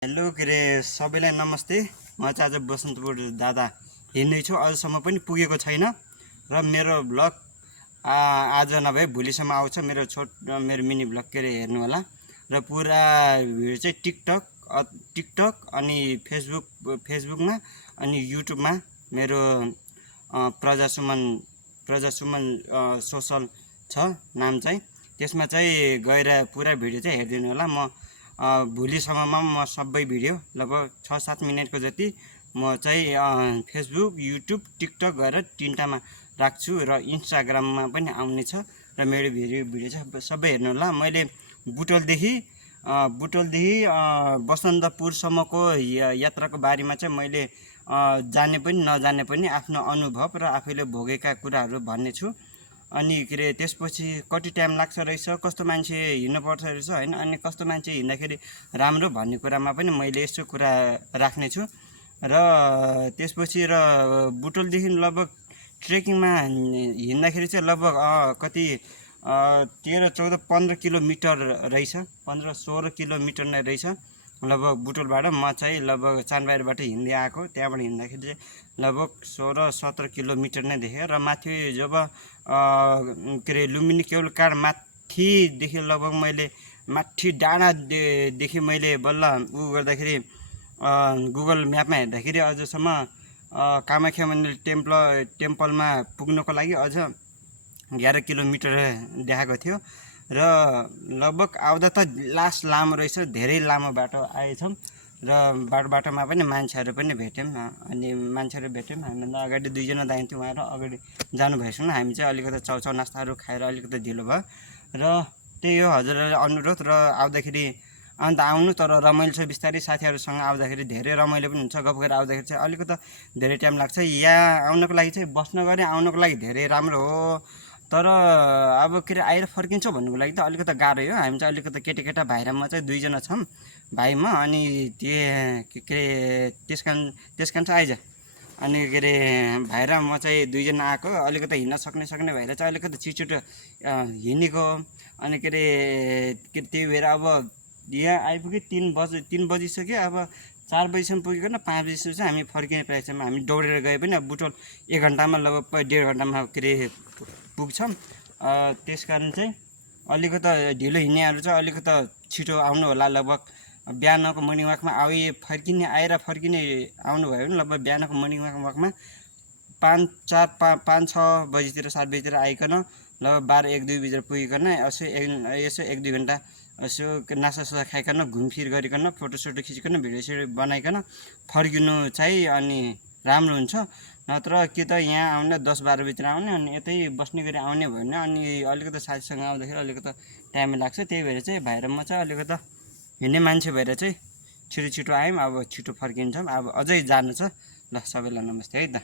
Hello के अरे सबैलाई नमस्ते। म चाहिँ आज बसन्तपुर दादा हिँड्दै छु, अझसम्म पनि पुगेको छैन र मेरो ब्लग आज नभए भोलिसम्म आउँछ। मेरो मिनी ब्लग के अरे हेर्नु होला र पुरा भिडियो चाहिँ टिकटक अनि फेसबुकमा अनि युट्युबमा मेरो प्रजासुमन सोसल छ नाम चाहिँ। त्यसमा चाहिँ गएर पुरा भिडियो चाहिँ हेरिदिनु होला। म भोलिसम्ममा म सबै भिडियो लगभग 6-7 मिनटको जति म चाहिँ फेसबुक, युट्युब, टिकटक गरेर तीनटामा राख्छु र इन्स्टाग्राममा पनि आउने छ र मेरो भिडियो चाहिँ सबै हेर्नु होला। मैले बुटोलदेखि बसन्तपुरसम्मको यात्राको बारेमा चाहिँ मैले जाने पनि नजाने पनि आफ्नो अनुभव र आफैले भोगेका कुराहरू भन्ने छु। अनि के अरे त्यसपछि कति टाइम लाग्छ रहेछ, कस्तो मान्छे हिँड्नुपर्छ रहेछ हैन, अनि कस्तो मान्छे हिँड्दाखेरि राम्रो भन्ने कुरामा पनि मैले यस्तो कुरा राख्नेछु। र त्यसपछि बुटोलदेखि लगभग ट्रेकिङमा हिँड्दाखेरि चाहिँ लगभग कति 13-14-15 किलोमिटर रहेछ, 15-16 किलोमिटर नै रहेछ लगभग बुटोलबाट। म चाहिँ लगभग चानबारीबाट हिँड्दै आएको, त्यहाँबाट हिँड्दाखेरि चाहिँ लगभग 16-17 किलोमिटर नै देखेँ। र माथि जब के अरे लुम्बिनी केबल कार माथिदेखि लगभग मैले माथि डाँडादेखि मैले बल्ल गर्दाखेरि गुगल म्यापमा हेर्दाखेरि अझसम्म कामाख्या मन्दिर टेम्पलमा पुग्नको लागि अझ 11 किलोमिटर देखाएको थियो। र लगभग आउँदा त लास्ट लामो रहेछ, धेरै लामो बाटो आएछौँ र बाटोमा पनि मान्छेहरू पनि भेट्यौँ। अनि मान्छेहरू भेट्यौँ, हामीभन्दा अगाडि 2 जना दाइ थियो, उहाँहरू अगाडि जानु भएसँग हामी चाहिँ अलिकति चाउचाउ नास्ताहरू खाएर अलिकति ढिलो भयो। र त्यही हो हजुरहरूलाई अनुरोध। र आउँदाखेरि अन्त आउनु, तर रमाइलो छ, बिस्तारै साथीहरूसँग आउँदाखेरि धेरै रमाइलो पनि हुन्छ। गफ गरेर आउँदाखेरि चाहिँ अलिकति धेरै टाइम लाग्छ। यहाँ आउनको लागि चाहिँ बस्न गरी आउनको लागि धेरै राम्रो हो, तर अब के अरे आएर फर्किन्छौँ भन्नुको लागि त अलिकति गाह्रो हो। हामी चाहिँ अलिकति केटा भाइ र म चाहिँ 2 जना छौँ, भाइ म, अनि के अरे त्यसकारण चाहिँ आइज। अनि के अरे भाइ र म चाहिँ 2 जना आएको, अलिकति हिँड्न सक्ने भएर चाहिँ अलिकति छिटो हिँडेको। अनि के अरे त्यही भएर अब यहाँ आइपुग्यो 3 बजिसक्यो। अब 4 बजीसम्म पुगेको, 5 बजीसम्म चाहिँ हामी फर्किने प्रयास छौँ। हामी दौडेर गए पनि अब बुटोल 1 घन्टामा लगभग 1.5 घन्टामा के अरे पुग्छौँ। त्यस कारण चाहिँ अलिकति ढिलो हिँड्नेहरू चाहिँ अलिकति छिटो आउनु होला। लगभग बिहानको मर्निङ वाकमा आएर फर्किने आउनुभयो भने लगभग बिहानको मर्निङ वाकमा 5-6 बजीतिर 7 बजीतिर आइकन लगभग 12-1-2 बजीतिर पुगिकन यसो 1-2 घन्टा यसो नास्ता खाइकन घुमफिर गरिकन फोटोसोटो खिचिकन भिडियो बनाइकन फर्किनु चाहिँ अनि राम्रो हुन्छ। नत्र कि त यहाँ आउने 10-12 बजीतिर आउने अनि यतै बस्ने गरी आउने भयो भने अनि अलिकति साथीसँग आउँदाखेरि अलिकति टाइम लाग्छ। त्यही भएर चाहिँ भाइ र म चाहिँ अलिकति हिँड्ने मान्छे भएर चाहिँ छिटो आयौँ। अब छिटो फर्किन्छौँ, अब अझै जानु छ। ल सबैलाई नमस्ते है त।